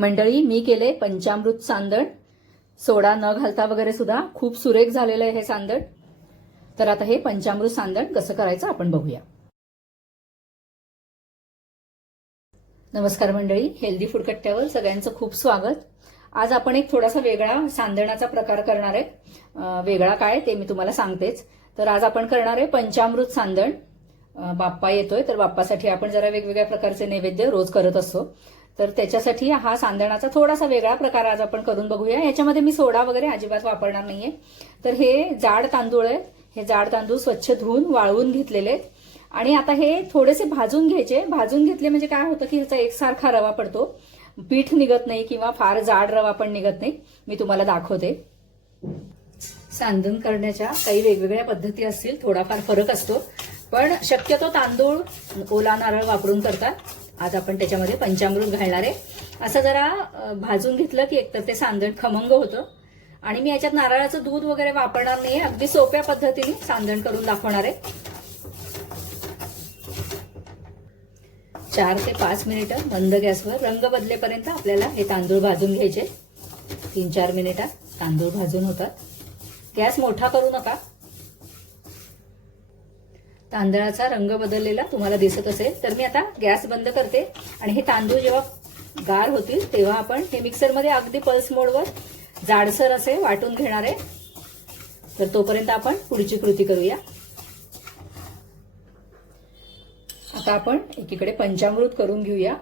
मंडळी मी केले पंचामृत सांदण. सोडा न घालता वगैरे सुद्धा खूप सुरेख झालेलं आहे हे सांदण. तर आता हे पंचामृत सांदण कसं करायचं आपण बघूया. नमस्कार मंडळी हेल्दी फूड कट्ट्यावर सगळ्यांचं खूप स्वागत. आज आपण एक थोडासा वेगळा सांदणाचा प्रकार करणार आहे. वेगळा काय ते मी तुम्हाला सांगतेच. तर आज आपण करणार आहे पंचामृत सांदण. बाप्पा येतोय तर बाप्पासाठी आपण जरा वेगवेगळ्या प्रकारचे नैवेद्य रोज करत असतो. तर त्याच्यासाठी हा सांदणाचा थोडासा वेगळा प्रकार आज आपण करून बघूया. याच्यामध्ये मी सोडा वगैरे अजिबात वापरणार नाहीये. तर हे जाड तांदूळ आहेत. हे जाड तांदूळ स्वच्छ धुवून वाळवून घेतलेले आहेत. आणि आता हे थोडेसे भाजून घ्यायचे. भाजून घेतले म्हणजे काय होतं की ह्याचा एकसारखा रवा पडतो. पीठ निघत नाही किंवा फार जाड रवा पण निघत नाही. मी तुम्हाला दाखवते. सांदण करण्याच्या काही वेगवेगळ्या पद्धती असतील थोडाफार फरक असतो. पण शक्यतो तांदूळ ओला नारळ वापरून करतात. आज आपण त्याच्यामध्ये पंचामृत घालणार आहे. असं जरा भाजून घेतलं की एकतर ते सांदण खमंग होतं. आणि मी याच्यात नारळाचं दूध वगैरे वापरणार नाही अगदी सोप्या पद्धतीने सांदण करून दाखवणार आहे. चार ते पाच मिनिटं मंद गॅसवर रंग बदलेपर्यंत आपल्याला हे तांदूळ भाजून घ्यायचे. तीन चार मिनिटात तांदूळ भाजून होतात. गॅस मोठा करू नका. तांदळाचा रंग बदललेला तुम्हाला दिसत असेल तर मी आता गॅस बंद करते. आणि हे तांदूळ जेव्हा गार होतील तेव्हा आपण हे मिक्सरमध्ये अगदी पल्स मोडवर जाडसर असे वाटून घेणार आहे. तर तोपर्यंत आपण पुढची कृती करूया. आता आपण एकीकडे पंचामृत करून घेऊया.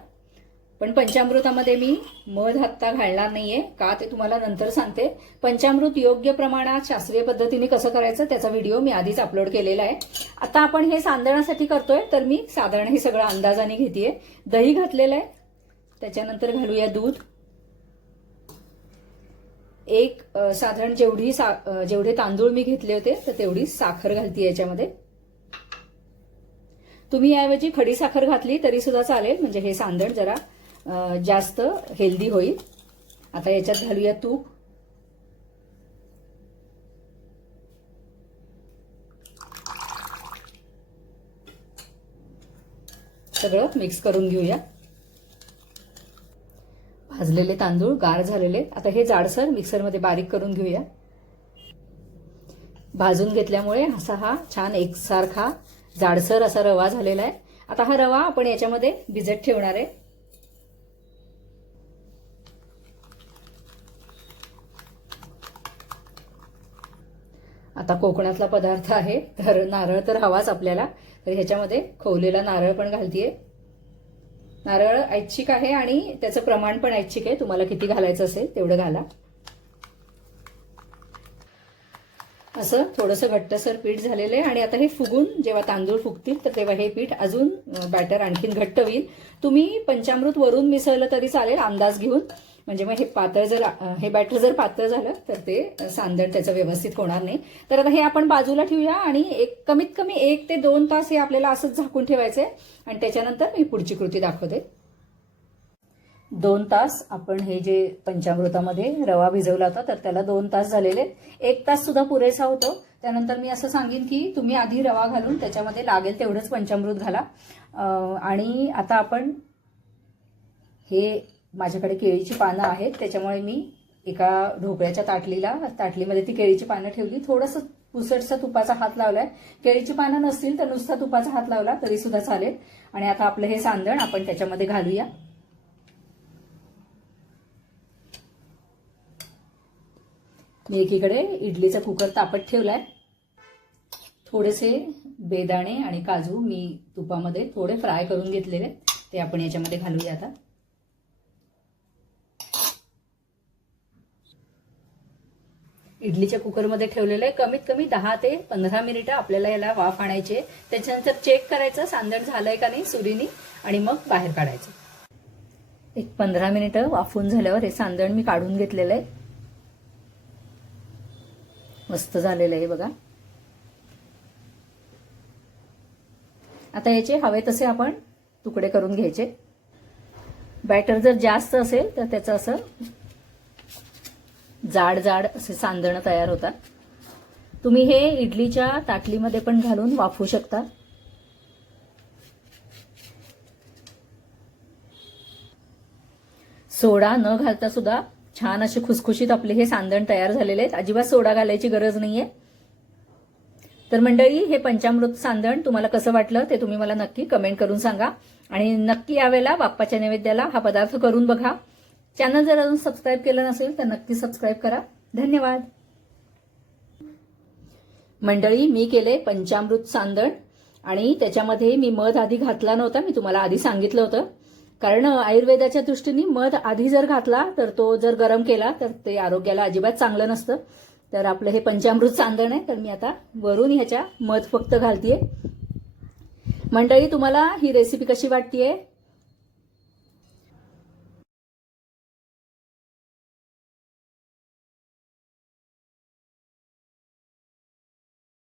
पण पंचामृतामध्ये मी मध आत्ता घालणार नाहीये. का ते तुम्हाला नंतर सांगते. पंचामृत योग्य प्रमाणात शास्त्रीय पद्धतीने कसं करायचं त्याचा व्हिडिओ मी आधीच अपलोड केलेला आहे. आता आपण हे सांदण्यासाठी करतोय तर मी साधारण हे सगळं अंदाजाने घेतेय. दही घातलेलं आहे. त्याच्यानंतर घालूया दूध. एक साधारण जेवढी सा जेवढे तांदूळ मी घेतले होते तर तेवढी साखर घालते याच्यामध्ये. तुम्ही याऐवजी खडी साखर घातली तरी सुद्धा चालेल म्हणजे हे सांदण जरा जास्त हेल्दी होईल. आता याच्यात घालूया तूप. सगळं मिक्स करून घेऊया. भाजलेले तांदूळ गार झालेले. आता हे जाडसर मिक्सरमध्ये बारीक करून घेऊया. भाजून घेतल्यामुळे असा हा छान एकसारखा जाडसर असा रवा झालेला आहे. आता हा रवा आपण याच्यामध्ये भिजत ठेवणार आहे. आता कोकणातला पदार्थ आहे तर नारळ तर हवाच आपल्याला. तर ह्याच्यामध्ये खोवलेला नारळ पण घालतीये. नारळ ऐच्छिक आहे आणि त्याचं प्रमाण पण ऐच्छिक आहे. तुम्हाला किती घालायचं असेल तेवढं घाला. असं थोडंसं घट्टसर पीठ झालेलं आहे आणि आता हे फुगून जेव्हा तांदूळ फुगतील तर तेव्हा हे पीठ अजून बॅटर आणखीन घट्ट होईल. तुम्ही पंचामृत वरून मिसळलं तरी चालेल अंदाज घेऊन. म्हणजे मग हे पातळ जर हे बॅटर जर पातळ झालं तर ते सांदण त्याचं व्यवस्थित होणार नाही. तर आता हे आपण बाजूला ठेवूया आणि एक कमीत कमी एक ते दोन तास हे आपल्याला असंच झाकून ठेवायचं आहे आणि त्याच्यानंतर मी पुढची कृती दाखवते. दोन तास आपण हे जे पंचामृतामध्ये रवा भिजवला होता तर त्याला दोन तास झालेले. एक तास सुद्धा पुरेसा होतो. त्यानंतर मी असं सांगेन की तुम्ही आधी रवा घालून त्याच्यामध्ये लागेल तेवढंच पंचामृत घाला. आणि आता आपण हे माझ्याकडे केळीची पानं आहेत त्याच्यामुळे मी एका ढोकळ्याच्या ताटलीला ताटलीमध्ये ती केळीची पानं ठेवली. थोडंसं पुसटचा तुपाचा हात लावलाय. केळीची पानं नसतील तर नुसता तुपाचा हात लावला तरी सुद्धा चालेल. आणि आता आपलं हे सांदण आपण त्याच्यामध्ये घालूया. मी एकीकडे इडलीचा कुकर तापत ठेवलाय. थोडेसे बेदाणे आणि काजू मी तुपामध्ये थोडे फ्राय करून घेतलेले. ते आपण याच्यामध्ये घालूया आता. इडलीच्या कुकरमध्ये ठेवलेलं आहे. कमीत कमी दहा ते पंधरा मिनिटं आपल्याला याला वाफ आणायचे त्याच्यानंतर चेक करायचं सांदण झालंय का नाही सुरीनी आणि मग बाहेर काढायचं. एक पंधरा मिनिटं वाफून झाल्यावर हे सांदण मी काढून घेतलेलं आहे. मस्त झालेलं आहे बघा. आता याचे हवे तसे आपण तुकडे करून घ्यायचे. बॅटर जर जास्त असेल तर त्याचं असं जाड जाड असे सांदणं तयार होतात. तुम्ही हे इडलीच्या ताटलीमध्ये पण घालून वाफवू शकता. सोडा न घालता सुद्धा छान असे खुसखुशीत आपले हे सांदण तयार झालेले आहेत. अजिबात सोडा घालायची गरज नाहीये. तर मंडळी हे पंचामृत सांदण तुम्हाला कसं वाटलं ते तुम्ही मला नक्की कमेंट करून सांगा. आणि नक्की यावेळेला बाप्पाच्या नैवेद्याला हा पदार्थ करून बघा. चॅनल जर अजून सबस्क्राईब केलं नसेल तर नक्की सबस्क्राईब करा. धन्यवाद. मंडळी मी केले पंचामृत सांदण आणि त्याच्यामध्ये मी मध आधी घातला नव्हता मी तुम्हाला आधी सांगितलं होतं. कारण आयुर्वेदाच्या दृष्टीने मध आधी जर घातला तर तो जर गरम केला तर ते आरोग्याला अजिबात चांगलं नसतं. तर आपलं हे पंचामृत सांदण आहे तर मी आता वरून ह्याच्या मध फक्त घालतीये. मंडळी तुम्हाला ही रेसिपी कशी वाटतीये?